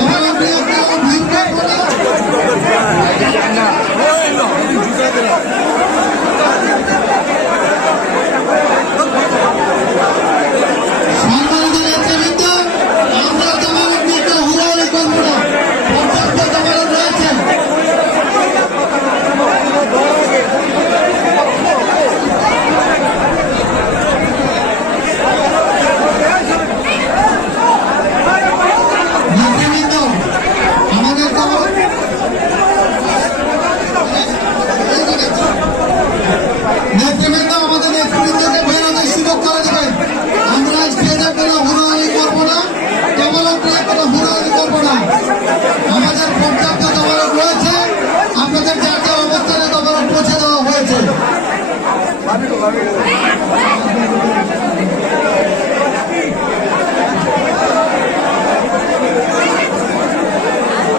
Vamos, Gabriel! ¡Vamos!